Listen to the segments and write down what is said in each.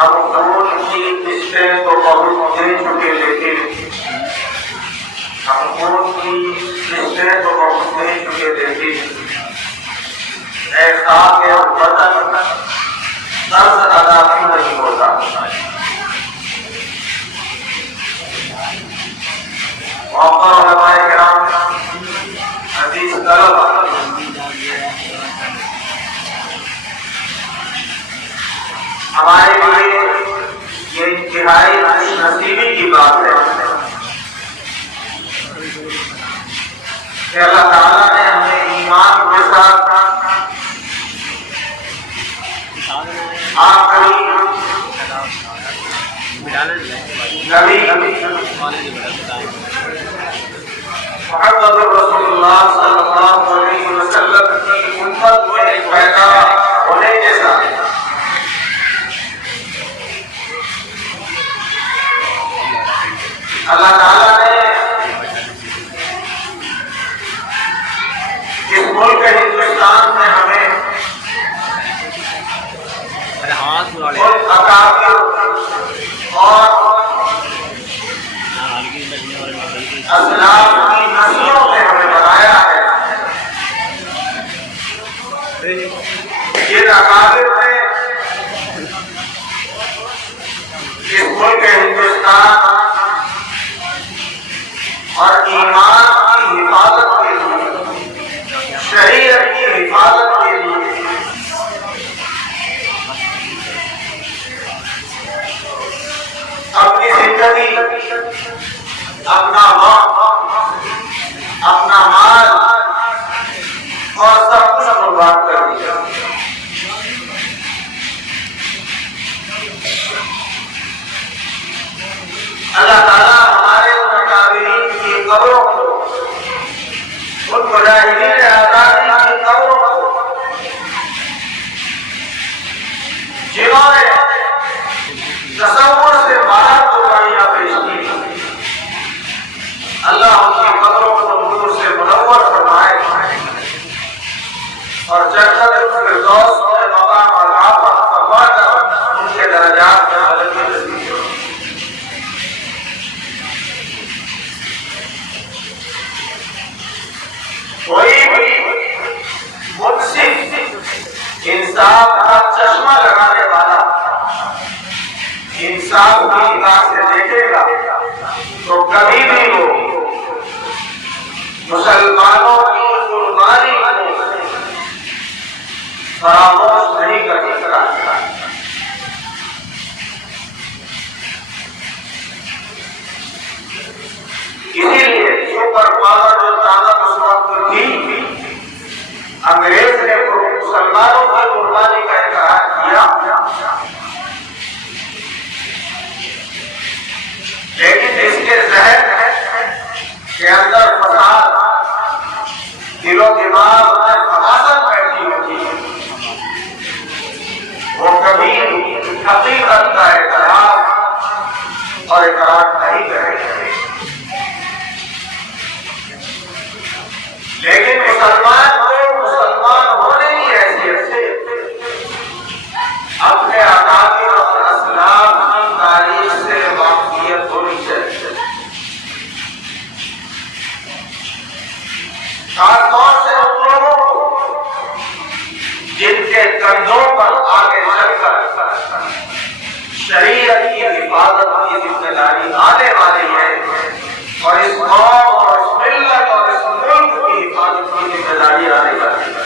हम खून की किस्तें तो बहुत दे चुके, लेकिन हम खून की किस्तें तो बहुत दे चुके, लेकिन ऐसा के बदन दर्द अदा क्यों नहीं होता। मौका उलमाए किराम हदीस तलब हमारे लिए ये इंतहाई नसीबी की बात है कि अल्लाह ताला ने हमें ईमान के साथ आखिरी नबी मुहम्मद रसूलुल्लाह सल्लल्लाहु अलैहि वसल्लम की उम्मत में पैदा होने के साथ अल्लाह ताला ने इस मुल्क हिंदुस्तान में हमें अकाबिर और असलाफ की नस्लों में हमें बनाया है। ये अकाबिर में इस मुल्क हिंदुस्तान और ईमान की हिफाजत के लिए, शरीयत की हिफाजत के लिए अपनी जिंदगी, अपना वक्त, अपना माल और सब कुछ कुर्बान कर दिया। अल्लाह ताला हमारे उन काबिरीन की कब्रों को, उन मुजाहिदीन आज़ादी की कब्रों को, जिन्होंने तसव्वुर से बाहर कुर्बानियां पेश की, अल्लाह उनकी कब्रों को नूर से मुनव्वर फरमाए और जन्नतुल फिरदौस में मकाम अता फरमाकर उनके दर्जात में बुलंदी नसीब हो। कोई भी मुनसिफ, इंसाफ का चश्मा लगाने वाला इंसाफ की निगाह से देखेगा तो कभी भी वो मुसलमानों की कुर्बानी को फरामोश नहीं कर सकता। इसीलिए सुपर पावर जो ताकत उस वक्त थी, अंग्रेज ने मुसलमानों की कुर्बानी का इकरार किया, लेकिन इसके जहन के अंदर फसाद, दिलो दिमाग में फसाद बैठी होती है, वो कभी हकीकत का इकरार और इकरार नहीं करेंगे। लेकिन मुसलमान को मुसलमान होने की हैसियत से अपने अकाबिर और असलाफ की तारीख से वाकिफियत होनी चाहिए। खासतौर से उन लोगों को जिनके कंधों पर आगे चलकर शरीयत की हिफाजत की जिम्मेदारी आने वाली है और इस कौम और इस मिल्लत और इस मुल्क की हिफाजत की जिम्मेदारी आने वाली है।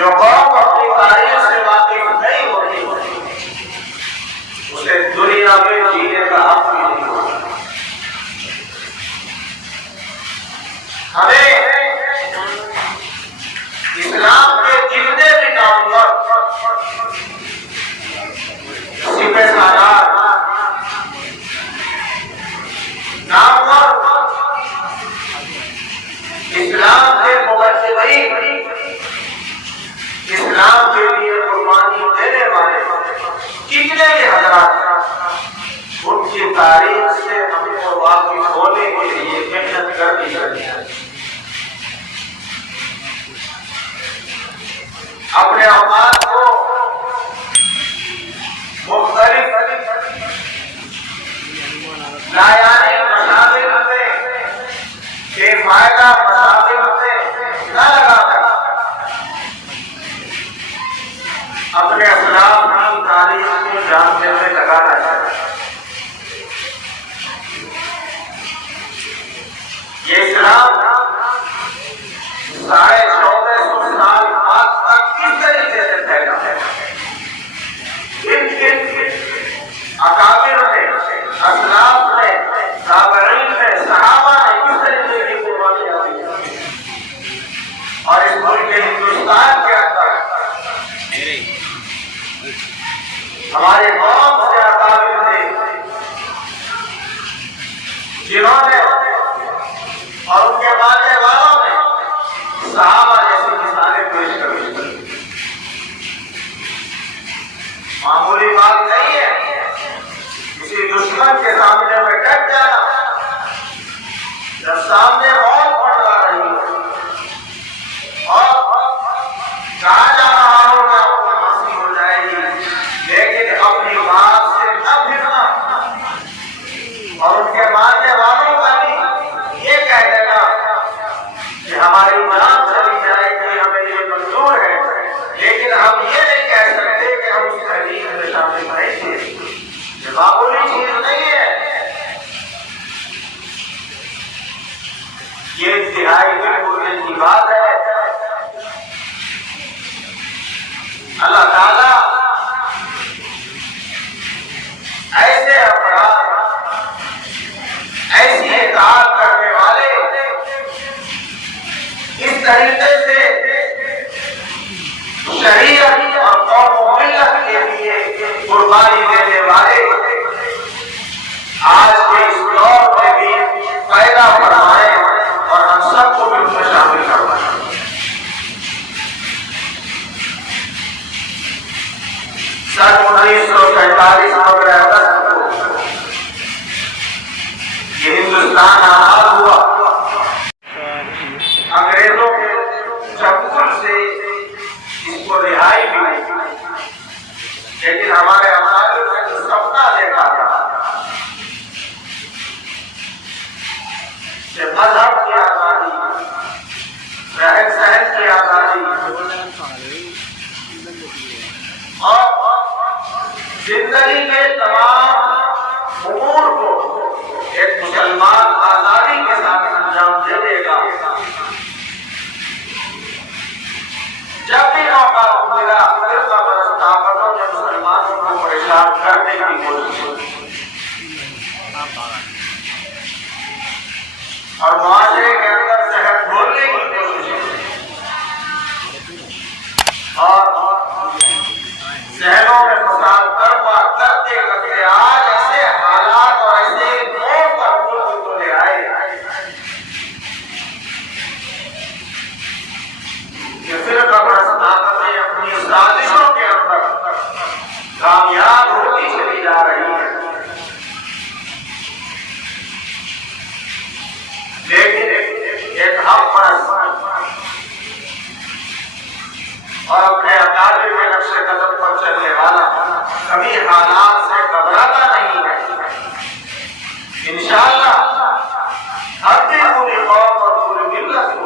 जो कौम अपनी तारीख से वाकिफ नहीं होती उसे दुनिया में जीने का हक भी नहीं होता। हमें इस्लाम के जितने भी नामवर सिपहसालार नामवर इस्लाम के मुबल्लिगीन इस्लाम के लिए कुर्बानी देने वाले कितने भी हजरात उनकी तारीख से हमको वाकिफ होने के लिए मेहनत करनी चाहिए। अपने औकात को मुख्तलिफ लायानी मशागिल में बेफायदा मशागिल में न लगाकर अपने अखलाक की तारीख को जानने में लगाना चाहिए। ये इस्लाम 1450 साल बाद तक किस तरीके से फैला है, अकाबिर ने, असलाफ ने, ताबईन ने, सहाबा ने किस तरीके की कुर्बानियां दी और इस मुल्क हिंदुस्तान के अंदर हमारे कौम से अकाबिर थे जिन्होंने और उनके मानने वालों ने सहाबा जैसी मिसालें पेश करी। मामूली बात नहीं है किसी दुश्मन के सामने में डट जाना, जब सामने मौत पड़ रही है और कहा जा रहा होगा आपको फांसी हो जाएगी, लेकिन अपनी बात से न फिरना और उनके मानने वालों का भी ये कह देना कि हमारी जान चली जाएगी, हमें ये मंजूर है, लेकिन हम ये नहीं कह सकते कि हम उस तहरीक में शामिल नहीं थे। ये मामूली चीज नहीं है, ये इंतहाई बिल्कुल की बात है। अल्लाह ताला ऐसे अपराध, ऐसी इताअत करने वाले, इस तरीके से शरीयत और कौम व मिल्लत के लिए कुर्बानी देने वाले आज के इस दौर में भी पैदा फरमाए और हम सबको भी उसमें शामिल करवाए। सन 1947 अगस्त को ये हिंदुस्तान आजाद हुआ। अंग्रेजों के चंगुल से इसको रिहाई मिली, लेकिन हमारे अफसारों ने जो सपना देखा था कि मजहब की आजादी, रहन सहन की आजादी और जिंदगी के तमाम उमूर को एक मुसलमान आजादी के साथ अंजाम दे देगा। जब भी मौका मिला फिर ताकतों ने मुसलमानों को परेशान करने की कोशिश और मुआशरे के अंदर जहर घोलने की कोशिश और जहरों में फसाद करते करते आज ऐसे हालात और ऐसे मोड़ पर मुल्क को ले आए कि फिर ताकतें अपनी साजिशों के अंदर कामयाब होती चली जा रही है। लेकिन एक हक और अपने अकाबिर के नक्शे कदम पर चलने वाला कभी हालात से घबराता नहीं है। इंशाअल्लाह हर दिन पूरी कौम और पूरी मिल्लत को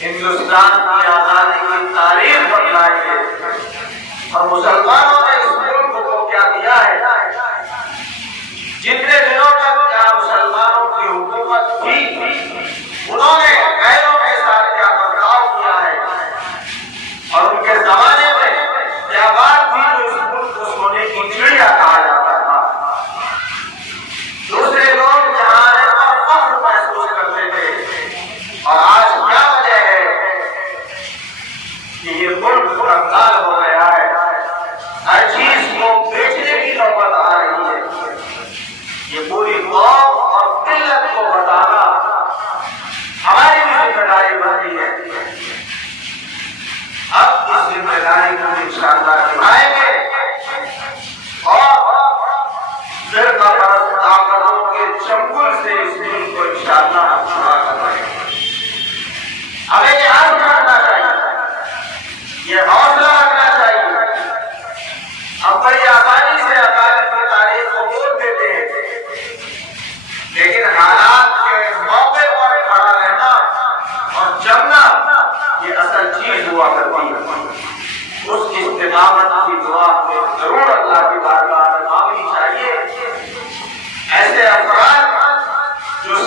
हिंदुस्तान की आजादी की तारीख बतलाएंगे और मुसलमानों ने इस मुल्क को क्या दिया है। जितने दिनों तक क्या मुसलमानों की हुकूमत थी, उन्होंने गैरों के साथ क्या बर्ताव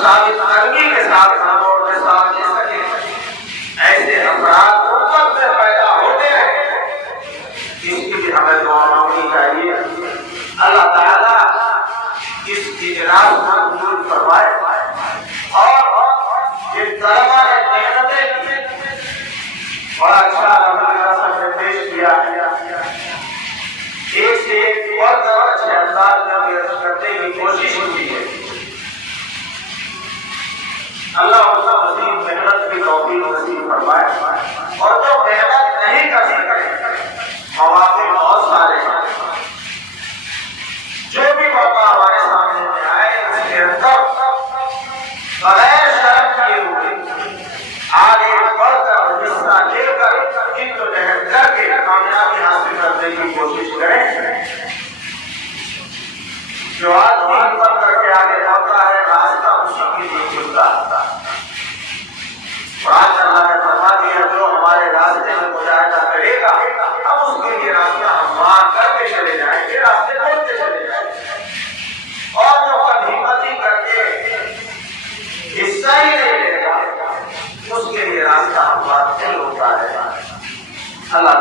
साबित कदमी के साथ हम और साथ दे सके, ऐसे अपराध उम्मत में पैदा होते रहे, इसकी भी हमें दुआ मांगनी चाहिए। अल्लाह ताला इस इजरात को कबूल फरमाए और जिन तलबा ने मेहनतें की, बड़ा अच्छा अल्लाह सबने पेश किया, एक से एक बहुत अच्छे अंदाज में पेश करने की कोशिश की है। अल्लाह उनका मज़ीद मेहनत की तौफीक नसीब फरमाए, और जो मेहनत नहीं कर सके, मौके बहुत सारे हैं, जो भी मौका हमारे सामने में आए उसके अंदर बगैर शर्म किए हुए आगे बढ़कर हिस्सा लेकर जिद्दोजहद करके कामयाबी हासिल करने की कोशिश करें। जो आदमी हिम्मत करके आगे बढ़ता है, रास्ता उसी के लिए खुलता है। और आज अल्लाह ने फरमा दिया, जो हमारे रास्ते में मुजाहिदा करेगा, हम उसके लिए रास्ता हमवार करके चले जाएंगे, रास्ते खोलते चले जाएंगे। और जो हिम्मती करके हिस्सा ही नहीं लेगा, उसके लिए रास्ता हमवार नहीं होता है। अल्लाह